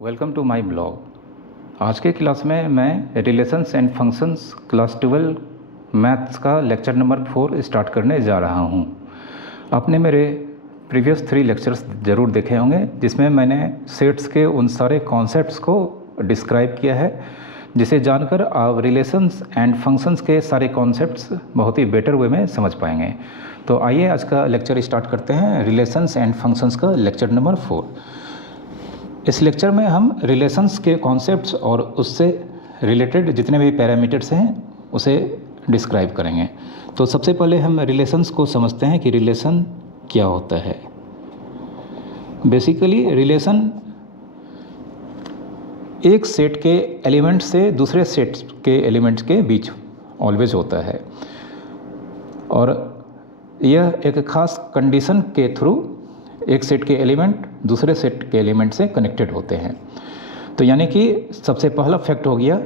Welcome to my blog. आज के class में मैं relations and functions class 12 maths का लेक्चर नंबर 4 स्टार्ट करने जा रहा हूं। आपने मेरे प्रीवियस 3 लेक्चर्स ज़रूर देखे होंगे जिसमें मैंने सेट्स के उन सारे कॉन्सेप्ट्स को डिस्क्राइब किया है, जिसे जानकर आप रिलेशंस एंड फंक्शंस के सारे कॉन्सेप्ट्स बहुत ही बेटर वे में समझ पाएंगे। तो आइए आज का लेक्चर स्टार्ट करते हैं, रिलेशंस एंड फंक्शंस का लेक्चर नंबर 4। इस लेक्चर में हम रिलेशंस के कॉन्सेप्ट्स और उससे रिलेटेड जितने भी पैरामीटर्स हैं उसे डिस्क्राइब करेंगे। तो सबसे पहले हम रिलेशंस को समझते हैं कि रिलेशन क्या होता है। बेसिकली रिलेशन एक सेट के एलिमेंट से दूसरे सेट के एलिमेंट्स के बीच ऑलवेज होता है, और यह एक खास कंडीशन के थ्रू एक सेट के एलिमेंट दूसरे सेट के एलिमेंट से कनेक्टेड होते हैं। तो यानी कि सबसे पहला फैक्ट हो गया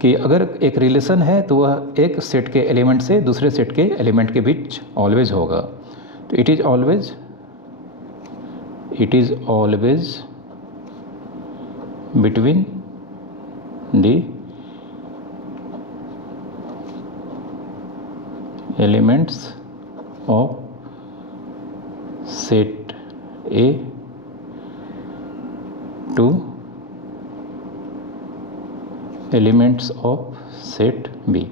कि अगर एक रिलेशन है तो वह एक सेट के एलिमेंट से दूसरे सेट के एलिमेंट के बीच ऑलवेज होगा। तो it is always between the elements of set A to elements of set B।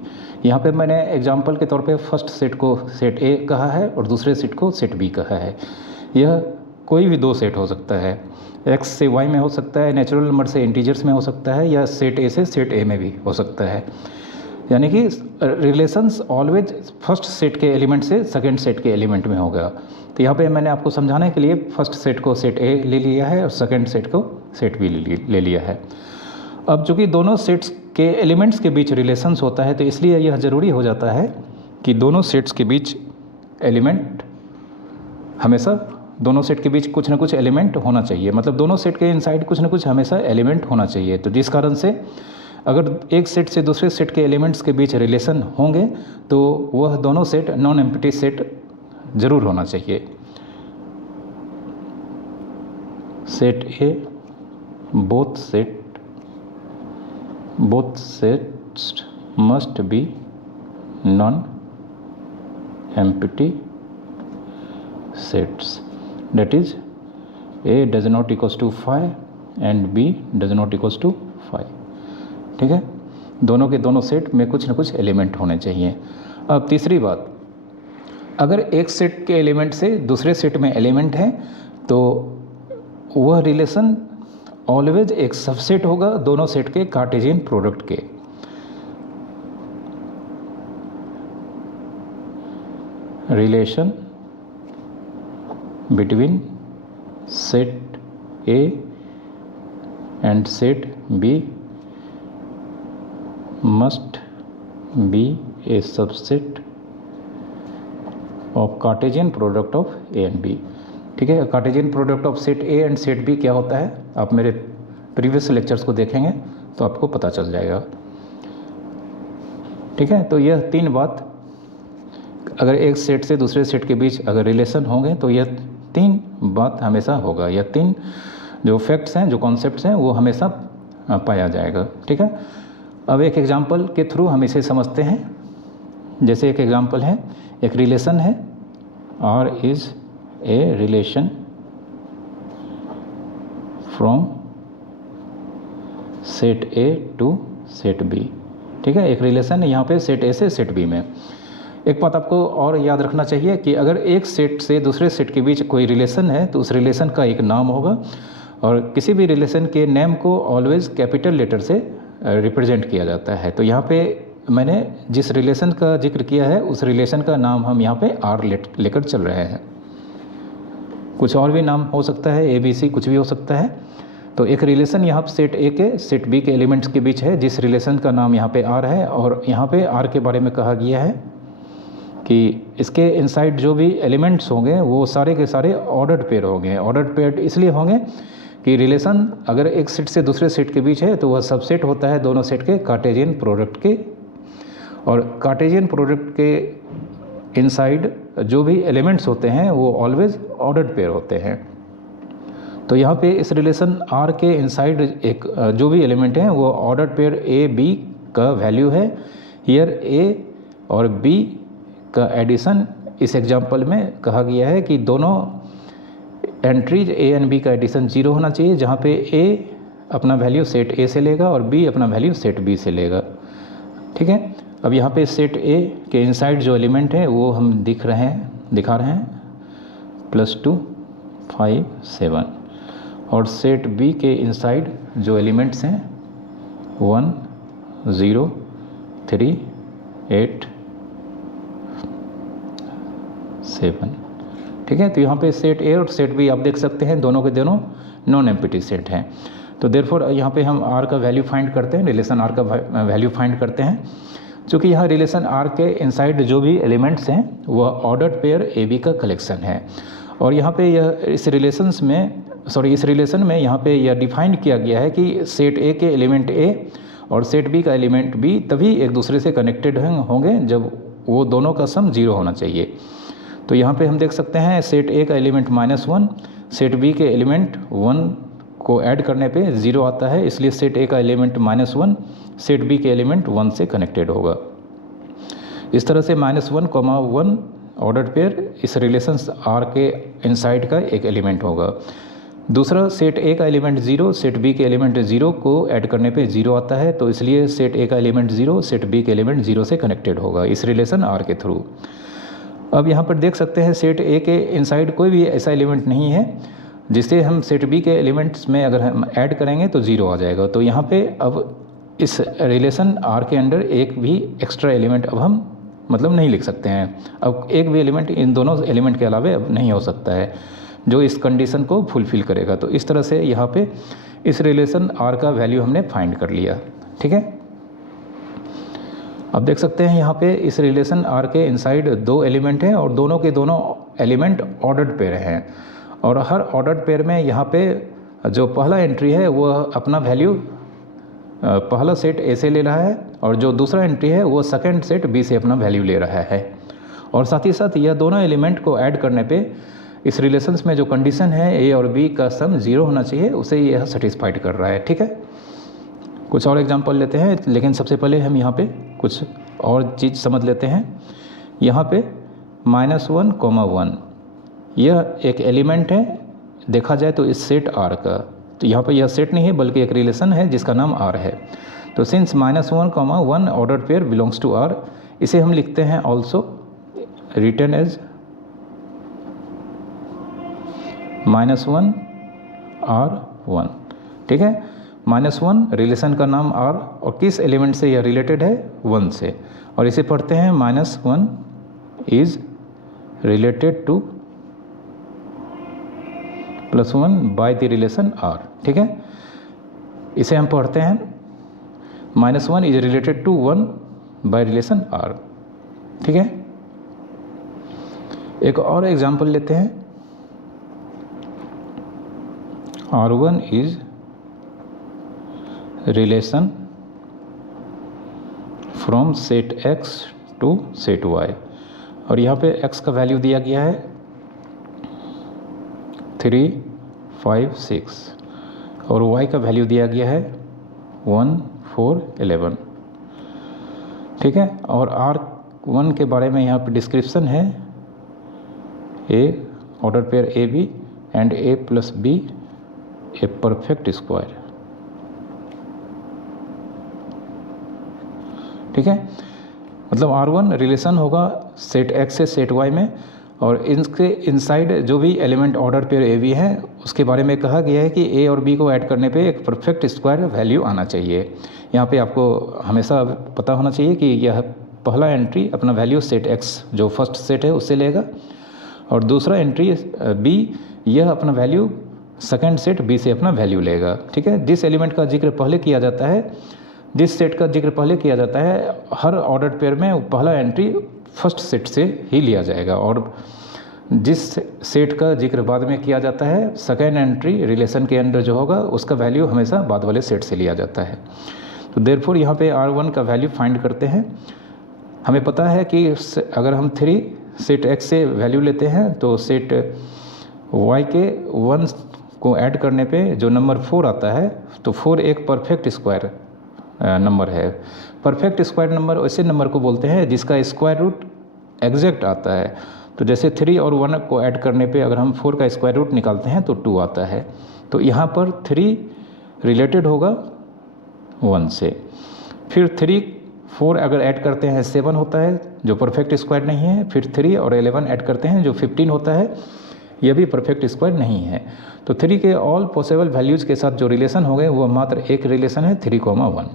यहाँ पे मैंने एग्जांपल के तौर पे फर्स्ट सेट को सेट A कहा है और दूसरे सेट को सेट B कहा है। यह कोई भी दो सेट हो सकता है, X से Y में हो सकता है, नेचुरल नंबर से इंटीजर्स में हो सकता है, या सेट A से सेट A में भी हो सकता है। यानी कि रिलेशंस ऑलवेज फर्स्ट सेट के एलिमेंट से सेकंड सेट के एलिमेंट में होगा। तो यहाँ पे मैंने आपको समझाने के लिए फर्स्ट सेट को सेट ए ले लिया है और सेकंड सेट को सेट बी ले लिया है। अब चूँकि दोनों सेट्स के एलिमेंट्स के बीच रिलेशंस होता है, तो इसलिए यह ज़रूरी हो जाता है कि दोनों सेट्स के बीच एलिमेंट हमेशा दोनों सेट के बीच कुछ ना कुछ एलिमेंट होना चाहिए। मतलब दोनों सेट के इनसाइड कुछ ना कुछ हमेशा एलिमेंट होना चाहिए। तो जिस कारण से अगर एक सेट से दूसरे सेट के एलिमेंट्स के बीच रिलेशन होंगे तो वह दोनों सेट नॉन एम्प्टी सेट ज़रूर होना चाहिए। Set A both sets must be non empty sets, that is A does not equals to 5 and B does not equals to 5। ठीक है, दोनों के दोनों सेट में कुछ ना कुछ एलिमेंट होने चाहिए। अब तीसरी बात, अगर एक सेट के एलिमेंट से दूसरे सेट में एलिमेंट है तो वह रिलेशन ऑलवेज एक सबसेट होगा दोनों सेट के कार्टेशियन प्रोडक्ट के। Relation between set A and set B must be a subset of Cartesian product of A and B। ठीक है, Cartesian product of set A and set B क्या होता है, आप मेरे प्रीवियस लेक्चर्स को देखेंगे तो आपको पता चल जाएगा। ठीक है, तो यह 3 बात, अगर एक सेट से दूसरे सेट के बीच अगर रिलेशन होंगे तो यह 3 बात हमेशा होगा। यह 3 जो फैक्ट्स हैं, जो कॉन्सेप्ट्स हैं, वो हमेशा पाया जाएगा। ठीक है, अब एक एग्जांपल के थ्रू हम इसे समझते हैं। जैसे एक एग्जांपल है, एक रिलेशन है, R is a relation from set A to set B। ठीक है, एक रिलेशन है यहाँ पे सेट A से सेट B में। एक बात आपको और याद रखना चाहिए कि अगर एक सेट से दूसरे सेट के बीच कोई रिलेशन है तो उस रिलेशन का एक नाम होगा, और किसी भी रिलेशन के नेम को ऑलवेज कैपिटल लेटर से रिप्रेजेंट किया जाता है। तो यहाँ पे मैंने जिस रिलेशन का जिक्र किया है उस रिलेशन का नाम हम यहाँ पे R लेकर चल रहे हैं। कुछ और भी नाम हो सकता है, ABC कुछ भी हो सकता है। तो एक रिलेशन यहाँ पे सेट A के सेट B के एलिमेंट्स के बीच है, जिस रिलेशन का नाम यहाँ पे R है, और यहाँ पे R के बारे में कहा गया है कि इसके इनसाइड जो भी एलिमेंट्स होंगे वो सारे के सारे ऑर्डर्ड पेयर होंगे। ऑर्डर्ड पेयर इसलिए होंगे कि रिलेशन अगर एक सेट से दूसरे सेट के बीच है तो वह सबसेट होता है दोनों सेट के कार्टेशियन प्रोडक्ट के, और कार्टेशियन प्रोडक्ट के इनसाइड जो भी एलिमेंट्स होते हैं वो ऑलवेज ऑर्डर्ड पेयर होते हैं। तो यहाँ पे इस रिलेशन R के इनसाइड एक जो भी एलिमेंट हैं वो ऑर्डर्ड पेयर A B का वैल्यू है। हियर A और B का एडिशन इस एग्जांपल में कहा गया है कि दोनों एंट्रीज A एंड B का एडिशन 0 होना चाहिए, जहाँ पे A अपना वैल्यू सेट A से लेगा और B अपना वैल्यू सेट B से लेगा। ठीक है, अब यहाँ पे सेट A के इनसाइड जो एलिमेंट है वो हम दिखा रहे हैं +2 5 7, और सेट B के इनसाइड जो एलिमेंट्स हैं 1 0 3 8 7। ठीक है, तो यहाँ पे सेट A और सेट B आप देख सकते हैं दोनों के दोनों नॉन एम्प्टी सेट हैं। तो देयरफॉर यहाँ पे हम R का वैल्यू फाइंड करते हैं, रिलेशन R का वैल्यू फाइंड करते हैं। चूँकि यहाँ रिलेशन R के इनसाइड जो भी एलिमेंट्स हैं वह ऑर्डर्ड पेयर AB का कलेक्शन है, और यहाँ पे इस रिलेशन में यहाँ पे यह डिफाइन किया गया है कि सेट A के एलिमेंट A और सेट B का एलिमेंट B तभी एक दूसरे से कनेक्टेड होंगे जब वो दोनों का सम 0 होना चाहिए। तो यहाँ पे हम देख सकते हैं सेट A का एलिमेंट -1 सेट B के एलिमेंट 1 को ऐड करने पे 0 आता है, इसलिए सेट A का एलिमेंट -1 सेट B के एलिमेंट 1 से कनेक्टेड होगा। इस तरह से -1, 1 ऑर्डर्ड पेयर इस रिलेशन R के इनसाइड का एक एलिमेंट होगा। दूसरा सेट A का एलिमेंट 0 सेट B के एलिमेंट 0 को ऐड करने पे 0 आता है, तो इसलिए सेट A का एलिमेंट 0 सेट B के एलिमेंट 0 से कनेक्टेड होगा इस रिलेशन R के थ्रू। अब यहाँ पर देख सकते हैं सेट A के इनसाइड कोई भी ऐसा एलिमेंट नहीं है जिसे हम सेट B के एलिमेंट्स में अगर हम ऐड करेंगे तो 0 आ जाएगा। तो यहाँ पे अब इस रिलेशन R के अंडर एक भी एक्स्ट्रा एलिमेंट अब हम नहीं लिख सकते हैं। अब एक भी एलिमेंट इन दोनों एलिमेंट के अलावा अब नहीं हो सकता है जो इस कंडीशन को फुलफ़िल करेगा। तो इस तरह से यहाँ पे इस रिलेशन R का वैल्यू हमने फाइंड कर लिया। ठीक है, अब देख सकते हैं यहाँ पे इस रिलेशन R के इनसाइड 2 एलिमेंट हैं और दोनों के दोनों एलिमेंट ऑर्डर्ड पेयर हैं, और हर ऑर्डर्ड पेयर में यहाँ पे जो पहला एंट्री है वह अपना वैल्यू पहला सेट A से ले रहा है, और जो दूसरा एंट्री है वो सेकंड सेट B से अपना वैल्यू ले रहा है। और साथ ही साथ यह दोनों एलिमेंट को ऐड करने पे इस रिलेशंस में जो कंडीशन है A और B का सम 0 होना चाहिए उसे यह सेटिस्फाइड कर रहा है। ठीक है, कुछ और एग्जांपल लेते हैं, लेकिन सबसे पहले हम यहाँ पे कुछ और चीज़ समझ लेते हैं। यहाँ पे -1, 1 यह एक एलिमेंट है देखा जाए तो इस सेट R का। तो यहाँ पे यह सेट नहीं है बल्कि एक रिलेशन है जिसका नाम R है। तो since -1, 1 ordered pair belongs to R, इसे हम लिखते हैं ऑल्सो रिटन एज -1 R1। ठीक है, -1 रिलेशन का नाम R, और किस एलिमेंट से यह रिलेटेड है 1 से, और इसे पढ़ते हैं -1 is related to +1 by the relation R। ठीक है, इसे हम पढ़ते हैं -1 is related to 1 by relation R। ठीक है, एक और एग्जांपल लेते हैं। R1 is relation from set X to set Y, और यहाँ पे X का वैल्यू दिया गया है 3 5 6, और Y का वैल्यू दिया गया है 1 4 11। ठीक है, और R1 के बारे में यहाँ पे डिस्क्रिप्शन है A order pair AB and A plus B a perfect square. ठीक है, मतलब R1 रिलेशन होगा सेट X से सेट Y में, और इनके इनसाइड जो भी एलिमेंट ऑर्डर पेयर AB है उसके बारे में कहा गया है कि A और B को ऐड करने पे एक परफेक्ट स्क्वायर वैल्यू आना चाहिए। यहाँ पे आपको हमेशा पता होना चाहिए कि यह पहला एंट्री अपना वैल्यू सेट X जो फर्स्ट सेट है उससे लेगा, और दूसरा एंट्री B यह अपना वैल्यू सेकंड सेट B से अपना वैल्यू लेगा। ठीक है, जिस एलिमेंट का जिक्र पहले किया जाता है, जिस सेट का जिक्र पहले किया जाता है, हर ऑर्डर्ड पेयर में पहला एंट्री फर्स्ट सेट से ही लिया जाएगा, और जिस सेट का जिक्र बाद में किया जाता है सेकेंड एंट्री रिलेशन के अंदर जो होगा उसका वैल्यू हमेशा बाद वाले सेट से लिया जाता है। तो देयरफॉर यहाँ पे R1 का वैल्यू फाइंड करते हैं। हमें पता है कि अगर हम 3 सेट X से वैल्यू लेते हैं तो सेट Y के 1 को ऐड करने पे जो नंबर 4 आता है, तो 4 एक परफेक्ट स्क्वायर नंबर है। परफेक्ट स्क्वायर नंबर ऐसे नंबर को बोलते हैं जिसका स्क्वायर रूट एग्जैक्ट आता है। तो जैसे 3 और 1 को ऐड करने पे अगर हम 4 का स्क्वायर रूट निकालते हैं तो 2 आता है। तो यहाँ पर 3 रिलेटेड होगा 1 से। फिर 3 4 अगर ऐड करते हैं 7 होता है जो परफेक्ट स्क्वायर नहीं है। फिर 3 और 11 ऐड करते हैं जो 15 होता है, यह भी परफेक्ट स्क्वायर नहीं है। तो 3 के ऑल पॉसिबल वैल्यूज़ के साथ जो रिलेशन हो गए वो मात्र एक रिलेशन है 3,1।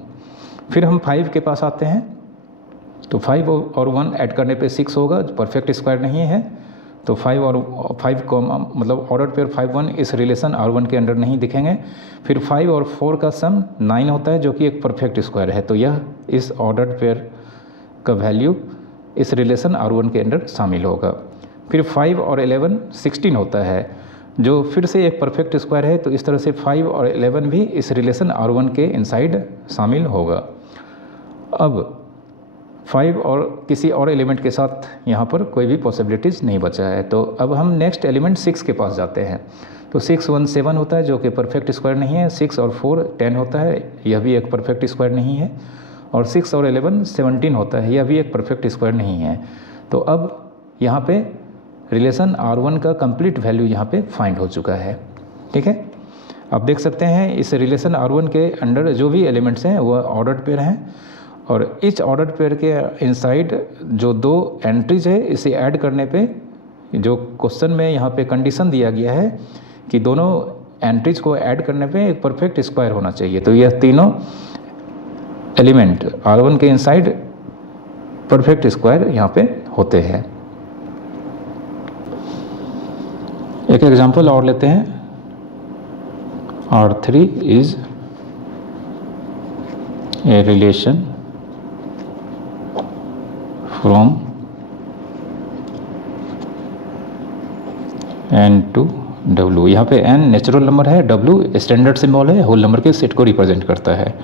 फिर हम 5 के पास आते हैं, तो 5 और 1 ऐड करने पे 6 होगा, परफेक्ट स्क्वायर नहीं है। तो 5 और 5 को मतलब ऑर्डर पेयर 5 1 इस रिलेशन R1 के अंडर नहीं दिखेंगे। फिर 5 और 4 का सम 9 होता है जो कि एक परफेक्ट स्क्वायर है। तो यह इस ऑर्डर पेयर का वैल्यू इस रिलेशन R1 के अंडर शामिल होगा। फिर 5 और 11 16 होता है जो फिर से एक परफेक्ट स्क्वायर है। तो इस तरह से 5 और 11 भी इस रिलेशन R1 के इनसाइड शामिल होगा। अब 5 और किसी और एलिमेंट के साथ यहाँ पर कोई भी पॉसिबिलिटीज़ नहीं बचा है। तो अब हम नेक्स्ट एलिमेंट 6 के पास जाते हैं। तो 6 1 7 होता है जो कि परफेक्ट स्क्वायर नहीं है। 6 और 4 10 होता है, यह भी एक परफेक्ट स्क्वायर नहीं है। और 6 और 11 17 होता है, यह भी एक परफेक्ट स्क्वायर नहीं है। तो अब यहाँ पे रिलेशन R1 का कंप्लीट वैल्यू यहाँ पे फाइंड हो चुका है। ठीक है, आप देख सकते हैं इस रिलेशन R1 के अंडर जो भी एलिमेंट्स हैं वह ऑर्डर्ड पेयर हैं। और इस ऑर्डर पेयर के इनसाइड जो 2 एंट्रीज है, इसे ऐड करने पे जो क्वेश्चन में यहाँ पे कंडीशन दिया गया है कि दोनों एंट्रीज को ऐड करने पे एक परफेक्ट स्क्वायर होना चाहिए। तो यह तीनों एलिमेंट R1 के इनसाइड परफेक्ट स्क्वायर यहाँ पे होते हैं। एक एग्जांपल और लेते हैं। R3 is a relation from n to w। यहाँ पे n नेचुरल नंबर है, w स्टैंडर्ड सिंबल है, होल नंबर के सेट को रिप्रेजेंट करता है।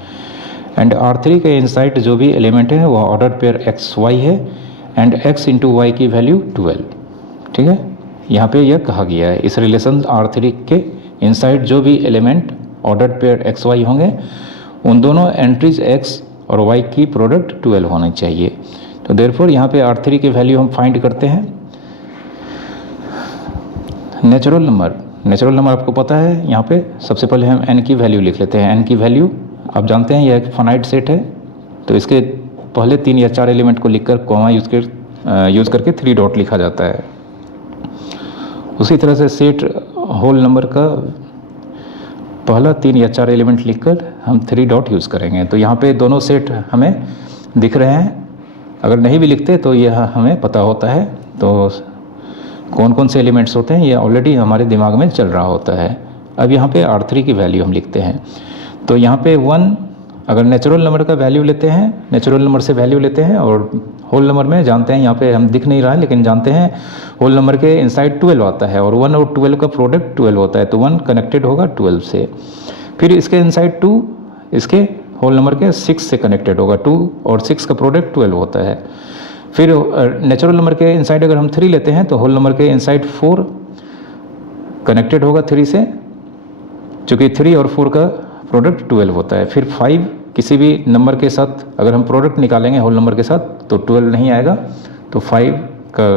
एंड R3 के इनसाइड जो भी एलिमेंट है वह ऑर्डर पेयर x y है एंड x इंटू वाई की वैल्यू 12। ठीक है, यहाँ पे यह कहा गया है इस रिलेशन R3 के इनसाइड जो भी element order pair x y होंगे उन दोनों एंट्रीज x और y की प्रोडक्ट 12 होनी चाहिए। तो देयरफॉर यहाँ पे R3 की वैल्यू हम फाइंड करते हैं। नेचुरल नंबर आपको पता है, यहाँ पे सबसे पहले हम n की वैल्यू लिख लेते हैं। n की वैल्यू आप जानते हैं यह एक फाइनाइट सेट है, तो इसके पहले 3 या 4 एलिमेंट को लिखकर कॉमा यूज़ करके 3 डॉट लिखा जाता है। उसी तरह से सेट होल नंबर का पहला 3 या 4 एलिमेंट लिखकर हम 3 डॉट यूज़ करेंगे। तो यहाँ पे दोनों सेट हमें दिख रहे हैं, अगर नहीं भी लिखते तो यह हमें पता होता है। तो कौन कौन से एलिमेंट्स होते हैं ये ऑलरेडी हमारे दिमाग में चल रहा होता है। अब यहाँ पे R3 की वैल्यू हम लिखते हैं। तो यहाँ पे 1 अगर नेचुरल नंबर का वैल्यू लेते हैं, नेचुरल नंबर से वैल्यू लेते हैं, और होल नंबर में जानते हैं, यहाँ पे हम दिख नहीं रहा है लेकिन जानते हैं होल नंबर के इनसाइड 12 आता है और 1 और 12 का प्रोडक्ट 12 होता है। तो 1 कनेक्टेड होगा 12 से। फिर इसके इनसाइड 2 इसके होल नंबर के 6 से कनेक्टेड होगा, 2 और 6 का प्रोडक्ट 12 होता है। फिर नेचुरल नंबर के इनसाइड अगर हम 3 लेते हैं तो होल नंबर के इनसाइड 4 कनेक्टेड होगा 3 से, चूँकि 3 और 4 का प्रोडक्ट 12 होता है। फिर 5 किसी भी नंबर के साथ अगर हम प्रोडक्ट निकालेंगे होल नंबर के साथ तो 12 नहीं आएगा, तो 5 का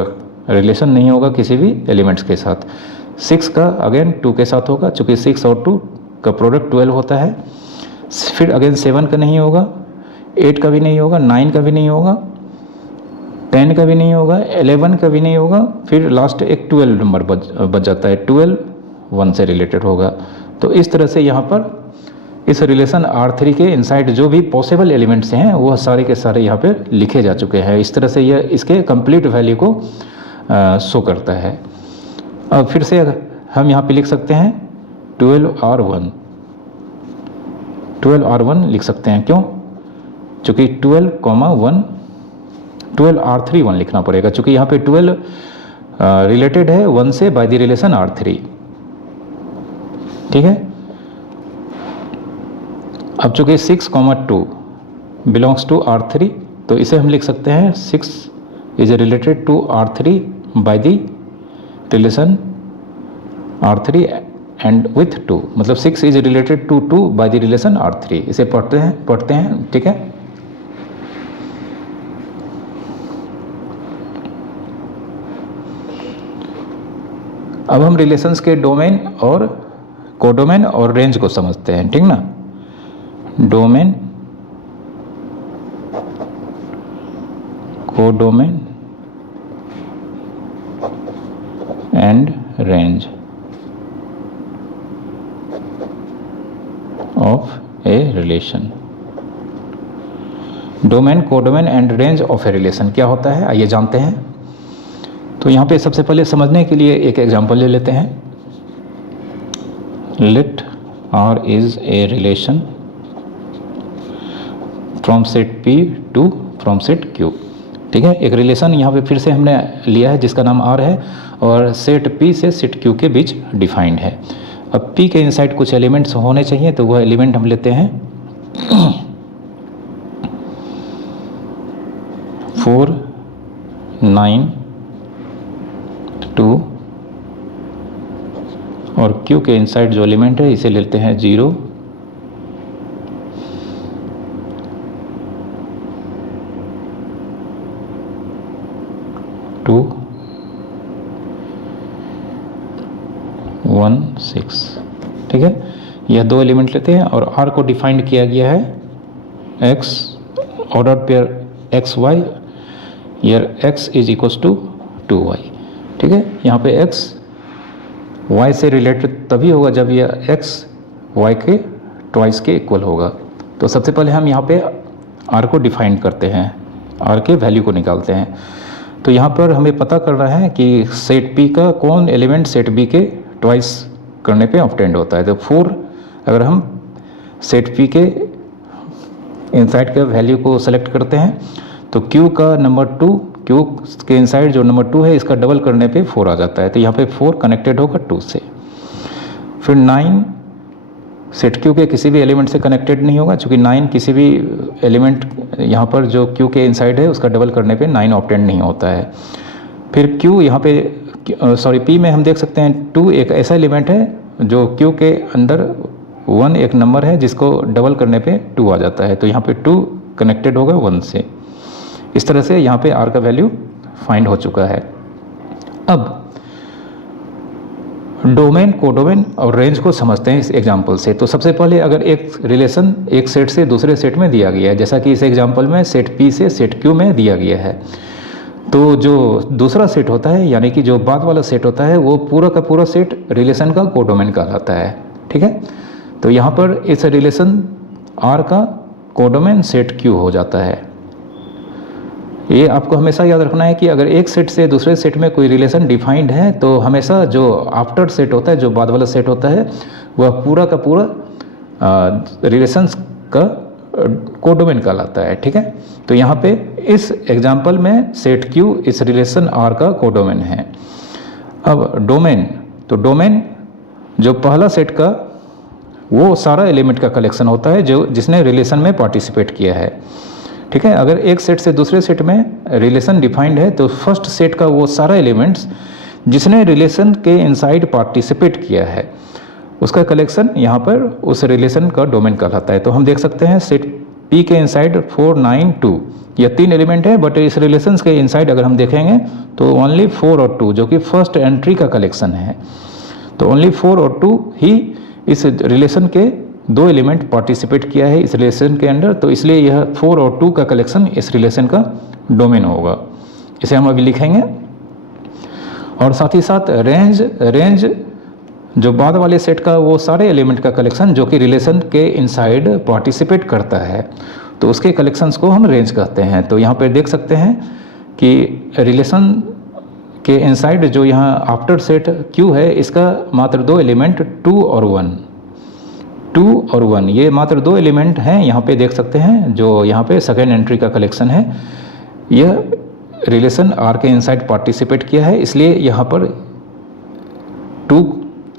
रिलेशन नहीं होगा किसी भी एलिमेंट्स के साथ। 6 का अगेन 2 के साथ होगा, चूँकि 6 और 2 का प्रोडक्ट 12 होता है। फिर अगेन 7 का नहीं होगा, 8 का भी नहीं होगा, 9 का भी नहीं होगा, 10 का भी नहीं होगा, 11 का भी नहीं होगा। फिर लास्ट एक 12 नंबर बच जाता है, 12 1 से रिलेटेड होगा। तो इस तरह से यहाँ पर इस रिलेशन R3 के इनसाइड जो भी पॉसिबल एलिमेंट्स हैं वह सारे के सारे यहाँ पे लिखे जा चुके हैं। इस तरह से यह इसके कंप्लीट वैल्यू को शो करता है। अब फिर से हम यहाँ पे लिख सकते हैं 12R1 लिख सकते हैं। क्यों? चूँकि 12R3 1 लिखना पड़ेगा, चूँकि यहाँ पे 12 रिलेटेड है 1 से बाय द रिलेशन R3। ठीक है, अब चूँकि 6,2 बिलोंग्स टू R3, तो इसे हम लिख सकते हैं 6 is related to R3 by the relation R3 and with 2, मतलब 6 is related to 2 by the relation R3। इसे पढ़ते हैं, ठीक है। अब हम रिलेशंस के डोमेन और कोडोमेन और रेंज को समझते हैं, ठीक ना। Domain, codomain and range of a relation. Domain, codomain and range of a relation क्या होता है, आइए जानते हैं। तो यहाँ पे सबसे पहले समझने के लिए एक एग्जांपल ले लेते हैं। Let R is a relation from set P to from set Q, ठीक है। एक रिलेशन यहाँ पे फिर से हमने लिया है जिसका नाम R है और सेट P से सेट Q के बीच डिफाइंड है। अब P के इनसाइड कुछ एलिमेंट्स होने चाहिए, तो वह एलिमेंट हम लेते हैं 4, 9, 2 और Q के इनसाइड जो एलिमेंट है इसे लेते हैं 0, 2, 1, 6, ठीक है। यह दो एलिमेंट लेते हैं और R को डिफाइंड किया गया है X order pair x y, where X is equals to 2y, ठीक है। यहाँ पे X y से रिलेटेड तभी होगा जब यह X y के ट्वाइस के इक्वल होगा। तो सबसे पहले हम यहाँ पे R को डिफाइन करते हैं, R के वैल्यू को निकालते हैं। तो यहाँ पर हमें पता करना है कि सेट P का कौन एलिमेंट सेट B के ट्वाइस करने पे ऑब्टेंड होता है। तो 4 अगर हम सेट P के इनसाइड के वैल्यू को सेलेक्ट करते हैं तो Q का नंबर 2, Q के इनसाइड जो नंबर 2 है इसका डबल करने पे 4 आ जाता है। तो यहाँ पे 4 कनेक्टेड होगा 2 से। फिर 9 सेट Q के किसी भी एलिमेंट से कनेक्टेड नहीं होगा, क्योंकि 9 किसी भी एलिमेंट यहाँ पर जो Q के इनसाइड है उसका डबल करने पे 9 ऑब्टेंड नहीं होता है। फिर Q यहाँ पे P में हम देख सकते हैं 2 एक ऐसा एलिमेंट है जो Q के अंदर 1 एक नंबर है जिसको डबल करने पे 2 आ जाता है। तो यहाँ पे 2 कनेक्टेड होगा 1 से। इस तरह से यहाँ पे R का वैल्यू फाइंड हो चुका है। अब डोमेन, कोडोमेन और रेंज को समझते हैं इस एग्जाम्पल से। तो सबसे पहले अगर एक रिलेशन एक सेट से दूसरे सेट में दिया गया है, जैसा कि इस एग्जाम्पल में सेट P से सेट Q में दिया गया है, तो जो दूसरा सेट होता है यानी कि जो बाद वाला सेट होता है वो पूरा का पूरा सेट रिलेशन का कोडोमेन कहलाता है, ठीक है। तो यहाँ पर इस रिलेशन R का कोडोमेन सेट Q हो जाता है। ये आपको हमेशा याद रखना है कि अगर एक सेट से दूसरे सेट में कोई रिलेशन डिफाइंड है तो हमेशा जो आफ्टर सेट होता है, जो बाद वाला सेट होता है, वह पूरा का पूरा रिलेशंस का कोडोमेन कहलाता है, ठीक है। तो यहाँ पे इस एग्जाम्पल में सेट Q इस रिलेशन R का कोडोमेन है। अब डोमेन, तो डोमेन जो पहला सेट का वो सारा एलिमेंट का कलेक्शन होता है जो जिसने रिलेशन में पार्टिसिपेट किया है, ठीक है। अगर एक सेट से दूसरे सेट में रिलेशन डिफाइंड है तो फर्स्ट सेट का वो सारा एलिमेंट्स जिसने रिलेशन के इनसाइड पार्टिसिपेट किया है उसका कलेक्शन यहाँ पर उस रिलेशन का डोमेन कहलाता है। तो हम देख सकते हैं सेट P के इनसाइड 4, 9, 2 ये 3 एलिमेंट है, बट इस रिलेशन के इनसाइड अगर हम देखेंगे तो ओनली 4 और 2 जो कि फर्स्ट एंट्री का कलेक्शन है। तो ओनली 4 और 2 ही इस रिलेशन के 2 एलिमेंट पार्टिसिपेट किया है इस रिलेशन के अंदर, तो इसलिए यह 4 और 2 का कलेक्शन इस रिलेशन का डोमेन होगा। इसे हम अभी लिखेंगे। और साथ ही साथ रेंज जो बाद वाले सेट का वो सारे एलिमेंट का कलेक्शन जो कि रिलेशन के इनसाइड पार्टिसिपेट करता है, तो उसके कलेक्शंस को हम रेंज कहते हैं। तो यहाँ पे देख सकते हैं कि रिलेशन के इनसाइड जो यहाँ आफ्टर सेट Q है इसका मात्र 2 एलिमेंट 2 और 1 ये मात्र 2 एलिमेंट हैं। यहाँ पे देख सकते हैं जो यहाँ पे सेकेंड एंट्री का कलेक्शन है, यह रिलेशन R के इनसाइड पार्टिसिपेट किया है, इसलिए यहाँ पर 2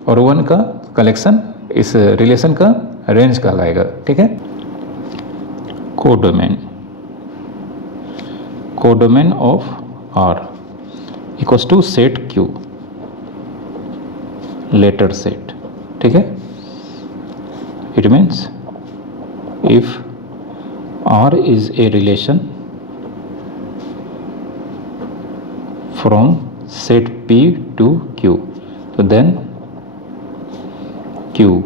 और 1 का कलेक्शन इस रिलेशन का रेंज कहलाएगा, ठीक है। Codomain of R equals to set Q letter set, ठीक है, it means if R is a relation from set P to Q, so then Q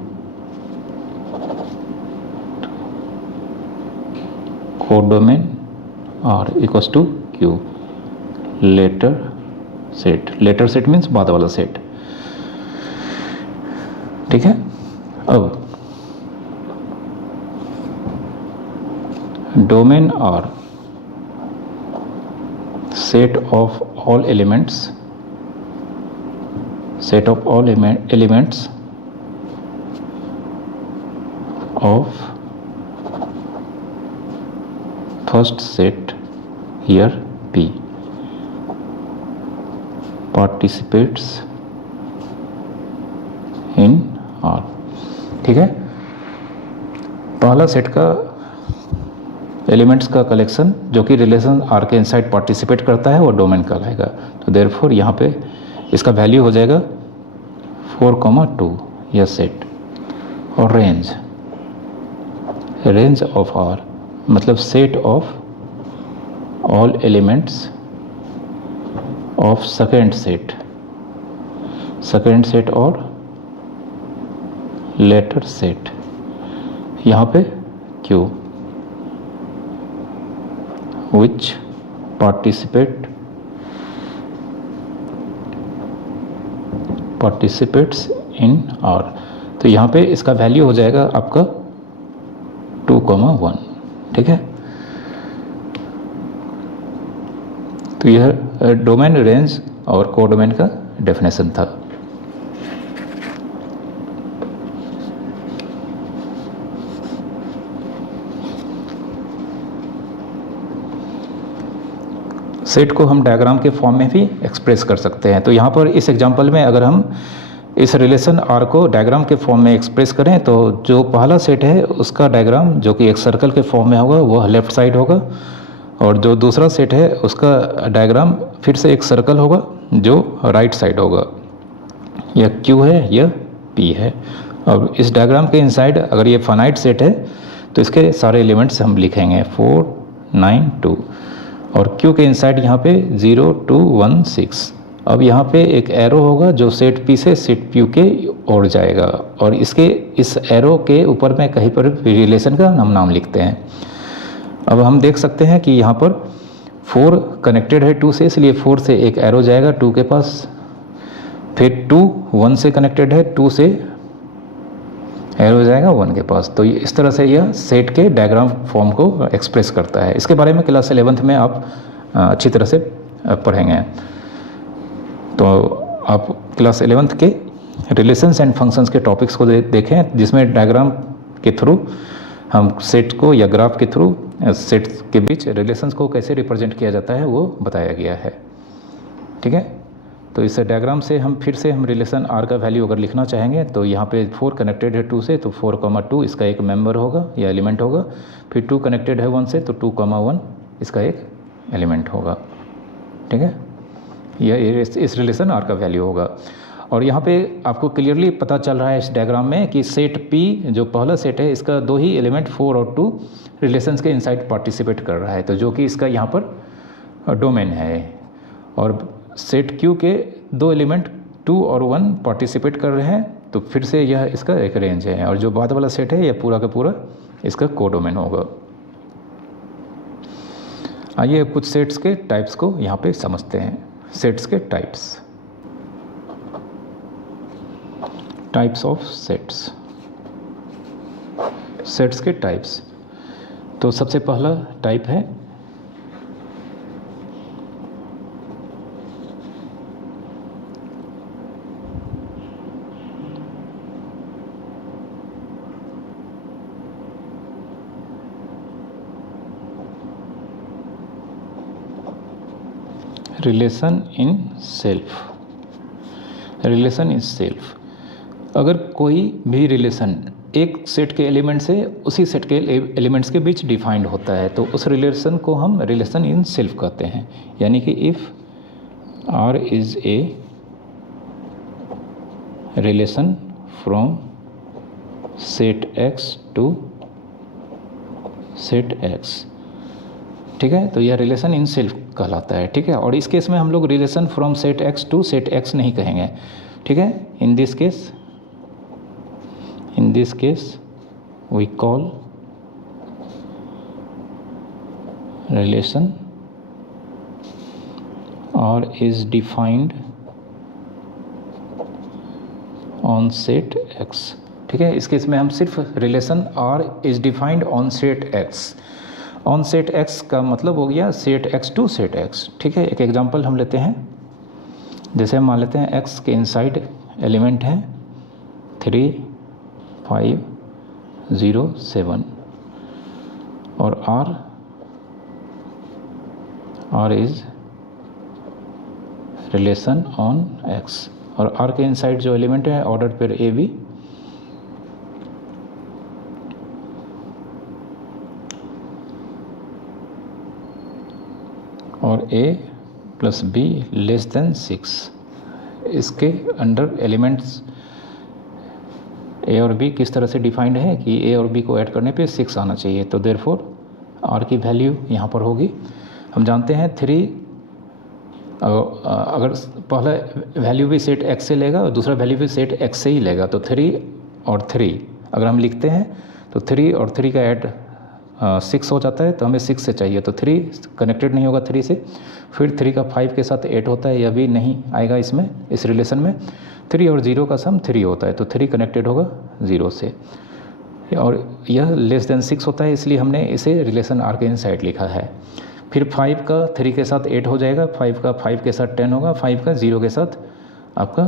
codomain R equals to Q later set means बाद वाला set, ठीक है। अब domain R set of all elements of first set here P participates in R, ठीक है। पहला set का elements का कलेक्शन जो कि रिलेशन R के इनसाइड पार्टिसिपेट करता है वो डोमेन कहलाएगा। तो देयरफॉर यहाँ पे इसका वैल्यू हो जाएगा 4,2 यह सेट, और रेंज ऑफ R मतलब set of all elements of second set और लेटर सेट, यहाँ पे Q which participates in R। तो यहाँ पे इसका वैल्यू हो जाएगा आपका 2,1, ठीक है। तो यह डोमेन, रेंज और कोडोमेन का डेफिनेशन था। सेट को हम डायग्राम के फॉर्म में भी एक्सप्रेस कर सकते हैं। तो यहाँ पर इस एग्जांपल में अगर हम इस रिलेशन R को डायग्राम के फॉर्म में एक्सप्रेस करें तो जो पहला सेट है उसका डायग्राम जो कि एक सर्कल के फॉर्म में होगा वह लेफ़्ट साइड होगा, और जो दूसरा सेट है उसका डायग्राम फिर से एक सर्कल होगा जो राइट साइड होगा। यह Q है, यह P है। और इस डायग्राम के इनसाइड अगर ये फाइनाइट सेट है तो इसके सारे एलिमेंट्स हम लिखेंगे 4, 9, 2, और Q के इनसाइड यहाँ पे 0, 2, 1, 6। अब यहाँ पे एक एरो होगा जो सेट P से सेट Q के ओर जाएगा, और इसके इस एरो के ऊपर में कहीं पर रिलेशन का हम नाम लिखते हैं। अब हम देख सकते हैं कि यहाँ पर 4 कनेक्टेड है 2 से, इसलिए 4 से एक एरो जाएगा 2 के पास, फिर 2 1 से कनेक्टेड है 2 से एरो जाएगा 1 के पास। तो इस तरह से यह सेट के डायग्राम फॉर्म को एक्सप्रेस करता है। इसके बारे में क्लास 11th में आप अच्छी तरह से पढ़ेंगे। तो आप क्लास 11th के रिलेशंस एंड फंक्शंस के टॉपिक्स को देखें, जिसमें डायग्राम के थ्रू हम सेट को या ग्राफ के थ्रू सेट के बीच रिलेशंस को कैसे रिप्रेजेंट किया जाता है वो बताया गया है, ठीक है। तो इस डायग्राम से हम फिर से हम रिलेशन R का वैल्यू अगर लिखना चाहेंगे तो यहाँ पे 4 कनेक्टेड है 2 से, तो 4,2 इसका एक मेंबर होगा या एलिमेंट होगा, फिर 2 कनेक्टेड है 1 से तो 2,1 इसका एक एलिमेंट होगा, ठीक है। यह इस रिलेशन R का वैल्यू होगा। और यहाँ पे आपको क्लियरली पता चल रहा है इस डायग्राम में कि सेट P जो पहला सेट है इसका 2 ही एलिमेंट 4 और 2 रिलेशंस के इनसाइड पार्टिसिपेट कर रहा है, तो जो कि इसका यहाँ पर डोमेन है। और सेट Q के 2 एलिमेंट 2 और 1 पार्टिसिपेट कर रहे हैं, तो फिर से यह इसका एक रेंज है। और जो बाद वाला सेट है यह पूरा का पूरा इसका कोडोमेन होगा। आइए कुछ सेट्स के टाइप्स को यहाँ पे समझते हैं। सेट्स के टाइप्स ऑफ सेट्स के टाइप्स। तो सबसे पहला टाइप है रिलेशन इन सेल्फ। अगर कोई भी रिलेशन एक सेट के एलिमेंट से उसी सेट के एलिमेंट्स के बीच डिफाइंड होता है तो उस रिलेशन को हम रिलेशन इन सेल्फ कहते हैं। यानी कि if R is a relation from set x to set x. ठीक है, तो यह रिलेशन इन सेल्फ कहलाता है। ठीक है, और इस केस में हम लोग relation from set x to set x नहीं कहेंगे। ठीक है, in this case we call relation R is defined on set x. ठीक है, इस केस में हम सिर्फ relation R is defined on set x. On set x का मतलब हो गया set x to set x. ठीक है, एक एग्जांपल हम लेते हैं। जैसे हम मान लेते हैं एक्स के इनसाइड एलिमेंट हैं 3, 5, 0, 7 और R is relation on x, और आर के इनसाइड जो एलिमेंट है ऑर्डर पेयर ए बी, और a plus b less than 6। इसके अंडर एलिमेंट्स a और b किस तरह से डिफाइंड है कि a और b को ऐड करने पे 6 आना चाहिए। तो देयरफॉर r की वैल्यू यहाँ पर होगी, हम जानते हैं 3, अगर पहला वैल्यू भी सेट x से लेगा और दूसरा वैल्यू भी सेट x से ही लेगा, तो 3 और 3 अगर हम लिखते हैं तो 3 और 3 का ऐड 6 हो जाता है, तो हमें 6 से चाहिए, तो 3 कनेक्टेड नहीं होगा 3 से। फिर 3 का 5 के साथ 8 होता है, यह भी नहीं आएगा इसमें, इस रिलेशन में। 3 और 0 का सम 3 होता है, तो 3 कनेक्टेड होगा 0 से, और यह लेस देन 6 होता है, इसलिए हमने इसे रिलेशन आर के इनसाइड लिखा है। फिर 5 का 3 के साथ 8 हो जाएगा, 5 का 5 के साथ 10 होगा, 5 का 0 के साथ आपका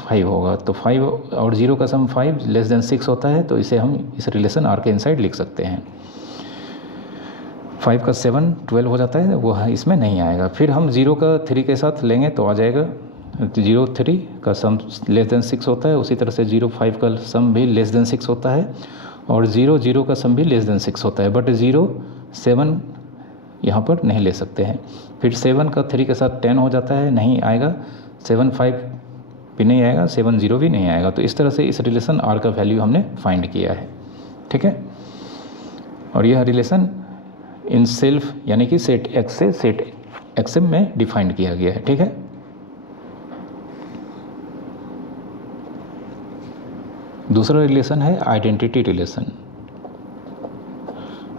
5 होगा, तो 5 और 0 का सम 5 लेस देन 6 होता है, तो इसे हम इस रिलेशन आर के इनसाइड लिख सकते हैं। 5 का 7 12 हो जाता है, वो इसमें नहीं आएगा। फिर हम 0 का 3 के साथ लेंगे तो आ जाएगा 0 3 का सम लेस देन 6 होता है, उसी तरह से 0 5 का सम भी लेस देन 6 होता है, और 0 0 का सम भी लेस देन 6 होता है, बट 0 7 यहाँ पर नहीं ले सकते हैं। फिर 7 का 3 के साथ 10 हो जाता है, नहीं आएगा, 7 5 भी नहीं आएगा, 7 0 भी नहीं आएगा। तो इस तरह से इस रिलेशन आर का वैल्यू हमने फाइंड किया है। ठीक है, और यह रिलेशन इन सेल्फ यानी कि सेट एक्स से सेट एक्स में डिफाइंड किया गया है। ठीक है, दूसरा रिलेशन है आइडेंटिटी रिलेशन।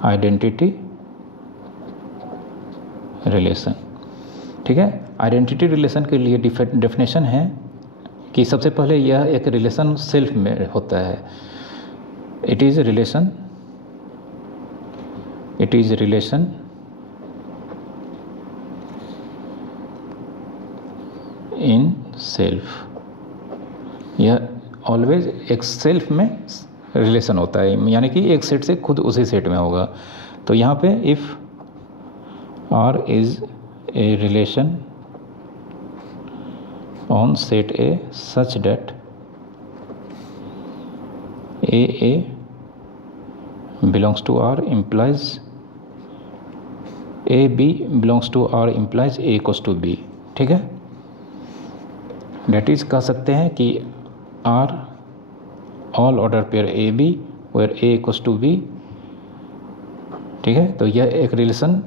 आइडेंटिटी रिलेशन, ठीक है, आइडेंटिटी रिलेशन के लिए डेफिनेशन है कि सबसे पहले यह एक रिलेशन सेल्फ में होता है। It is relation in self. यह ऑलवेज एक सेल्फ में रिलेशन होता है, यानी कि एक सेट से खुद उसी सेट में होगा। तो यहाँ पे if R is a relation on set A such that A belongs to R implies A B belongs to R implies A equals to B। ठीक है, डेट इज कह सकते हैं कि R all order pair A B where A equals to B। ठीक है, तो यह एक रिलेशन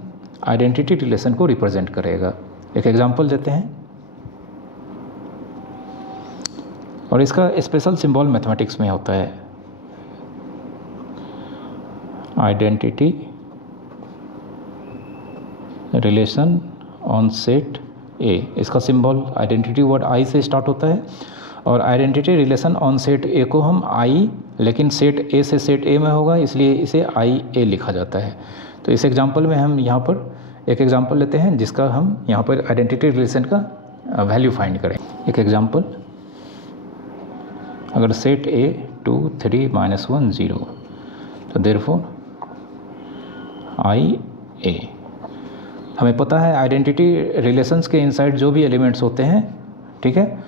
आइडेंटिटी रिलेशन को रिप्रेजेंट करेगा। एक एग्जांपल देते हैं, और इसका स्पेशल सिंबल मैथमेटिक्स में होता है। आइडेंटिटी रिलेशन ऑन सेट ए, इसका सिंबल आइडेंटिटी वर्ड आई से स्टार्ट होता है, और आइडेंटिटी रिलेशन ऑन सेट ए को हम आई, लेकिन सेट ए से सेट ए में होगा, इसलिए इसे आई ए लिखा जाता है। तो इस एग्जांपल में हम यहाँ पर एक एग्जांपल लेते हैं जिसका हम यहाँ पर आइडेंटिटी रिलेशन का वैल्यू फाइंड करें। एक एग्जांपल, अगर सेट ए 2 3 -1 0, तो देयरफॉर आई ए। हमें पता है आइडेंटिटी रिलेशंस के इनसाइड जो भी एलिमेंट्स होते हैं, ठीक है,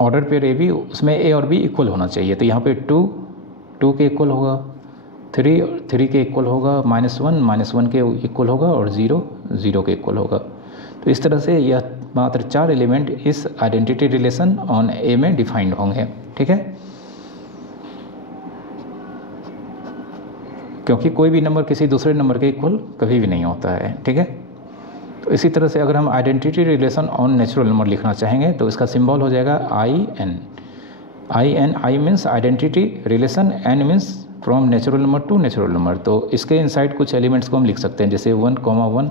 ऑर्डर पेयर ए बी, उसमें ए और बी इक्वल होना चाहिए। तो यहाँ पे 2 के इक्वल होगा, 3 के इक्वल होगा, -1 के इक्वल होगा, और 0 के इक्वल होगा। तो इस तरह से यह मात्र 4 एलिमेंट इस आइडेंटिटी रिलेशन ऑन ए में डिफाइंड होंगे। ठीक है, क्योंकि कोई भी नंबर किसी दूसरे नंबर के इक्वल कभी भी नहीं होता है, ठीक है। तो इसी तरह से अगर हम identity relation on natural number लिखना चाहेंगे तो इसका सिंबल हो जाएगा IN। I means identity relation, N means from natural number two natural number. तो इसके इनसाइड कुछ एलिमेंट्स को हम लिख सकते हैं, जैसे 1, 1,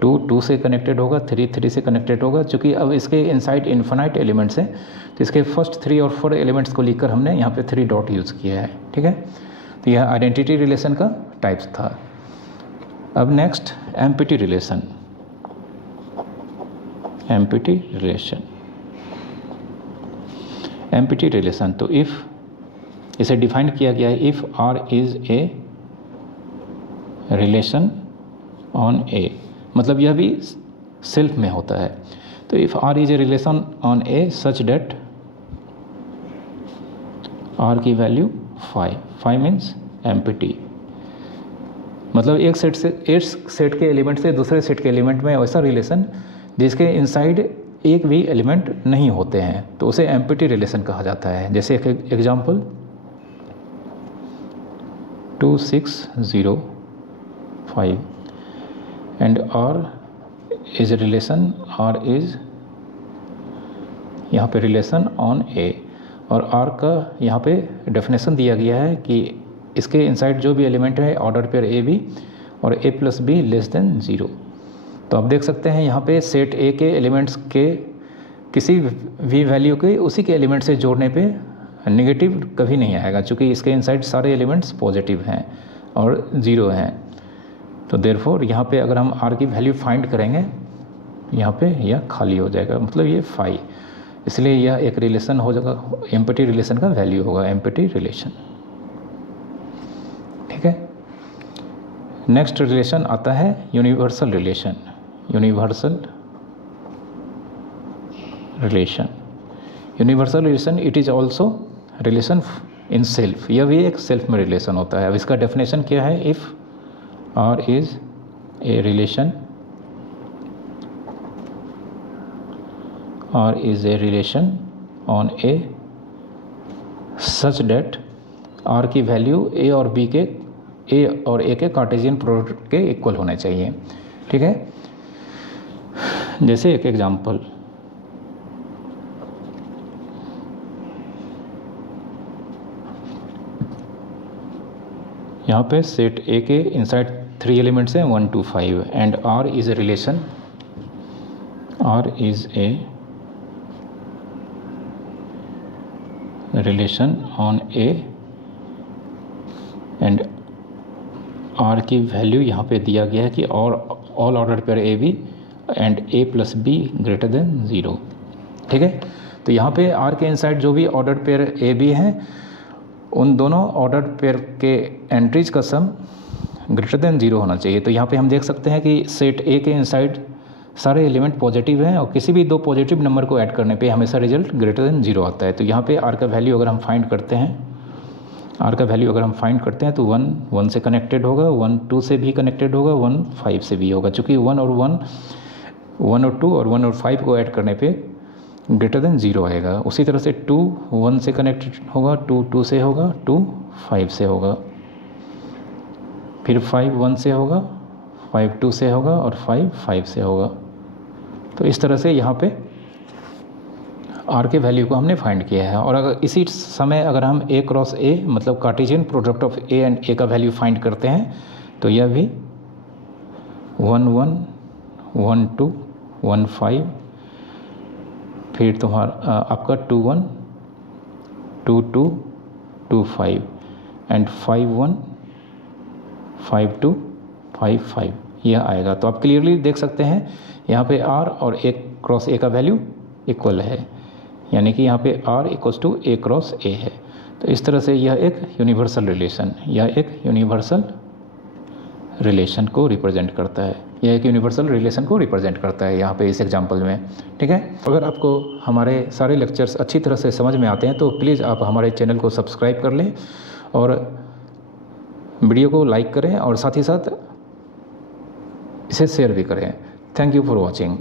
2, 2 से कनेक्टेड होगा, 3, 3 से कनेक्टेड होगा। चूँकि अब इसके इनसाइड इन्फिनाइट एलिमेंट्स हैं तो इसके फर्स्ट 3 और 4 एलिमेंट्स को लिखकर हमने यहाँ पे 3 डॉट यूज़ किया है, ठीक है। तो यह आइडेंटिटी रिलेशन का टाइप्स था। अब next empty relation. Empty relation, empty relation तो इफ़, इसे डिफाइन किया गया है, if R is a relation on A, मतलब यह भी सेल्फ में होता है। तो if R is a relation on A such that R की वैल्यू 5 मीन्स एम्पटी, मतलब एक सेट के एलिमेंट से दूसरे सेट के एलिमेंट में ऐसा रिलेशन जिसके इनसाइड एक भी एलिमेंट नहीं होते हैं तो उसे एम्पटी रिलेशन कहा जाता है। जैसे एक example 2, 6, 0, 5 and R is relation, R is यहाँ पे रिलेशन ऑन ए, और R का यहाँ पे डेफिनेशन दिया गया है कि इसके इनसाइड जो भी एलिमेंट है ऑर्डर पेयर ए बी और a plus be less than 0। तो आप देख सकते हैं यहाँ पे सेट ए के एलिमेंट्स के किसी भी वैल्यू के उसी के एलिमेंट से जोड़ने पे नेगेटिव कभी नहीं आएगा, क्योंकि इसके इनसाइड सारे एलिमेंट्स पॉजिटिव हैं और 0 हैं। तो देयरफॉर यहाँ पे अगर हम R की वैल्यू फाइंड करेंगे यहाँ पे यह खाली हो जाएगा, मतलब ये 5, इसलिए यह एक रिलेशन हो जाएगा, एम्पटी रिलेशन का वैल्यू होगा एम्पटी रिलेशन, ठीक है। नेक्स्ट रिलेशन आता है universal relation. Universal relation, universal relation it is also relation in self, यह भी एक सेल्फ में रिलेशन होता है। अब इसका डेफिनेशन क्या है, if R is a relation, R is a relation on A such that R की वैल्यू A और B के, A और A के कार्टेशियन प्रोडक्ट के इक्वल होने चाहिए, ठीक है। जैसे एक एग्जांपल यहाँ पे सेट A के इनसाइड 3 एलिमेंट्स हैं 1, 2, 5 and R is a relation, R is a relation on A and R की वैल्यू यहाँ पे दिया गया है कि और all order pair a b and a plus b greater than 0, ठीक है। तो यहाँ पे R के इनसाइड जो भी ऑर्डर पेयर ए बी हैं उन दोनों ऑर्डर पेयर के एंट्रीज का सम ग्रेटर देन 0 होना चाहिए। तो यहाँ पे हम देख सकते हैं कि सेट ए के इनसाइड सारे एलिमेंट पॉजिटिव हैं और किसी भी 2 पॉजिटिव नंबर को ऐड करने पे हमेशा रिजल्ट ग्रेटर देन 0 आता है। तो यहाँ पे R का वैल्यू अगर हम फाइंड करते हैं, R का वैल्यू अगर हम फाइंड करते हैं तो 1, 1 से कनेक्टेड होगा, 1, 2 से भी कनेक्टेड होगा, 1, 5 से भी होगा, चूँकि 1 और 2 और 1 और 5 को ऐड करने पे ग्रेटर देन 0 आएगा। उसी तरह से 2, 1 से कनेक्टेड होगा, 2, 2 से होगा, 2, 5 से होगा, फिर 5, 1 से होगा, 5, 2 से होगा और 5, 5 से होगा। तो इस तरह से यहाँ पे R के वैल्यू को हमने फाइंड किया है। और अगर इसी समय अगर हम A क्रॉस A मतलब Cartesian product of A and A का वैल्यू फाइंड करते हैं तो यह भी 1, 1, 1, 2, 1, 5, फिर तुम्हारा आपका 2, 1, 2, 2, 2, 5 एंड 5, 1, 5, 2, 5, 5 यह आएगा। तो आप क्लियरली देख सकते हैं यहाँ पे R और A क्रॉस A का वैल्यू इक्वल है, यानी कि यहाँ पे R equals to A cross A है। तो इस तरह से यह एक यूनिवर्सल रिलेशन, यह एक यूनिवर्सल रिलेशन को रिप्रेजेंट करता है, यह एक यूनिवर्सल रिलेशन को रिप्रेजेंट करता है यहाँ पे इस एग्जांपल में, ठीक है। अगर आपको हमारे सारे लेक्चर्स अच्छी तरह से समझ में आते हैं तो प्लीज़ आप हमारे चैनल को सब्सक्राइब कर लें और वीडियो को लाइक करें और साथ ही साथ इसे शेयर भी करें। Thank you for watching.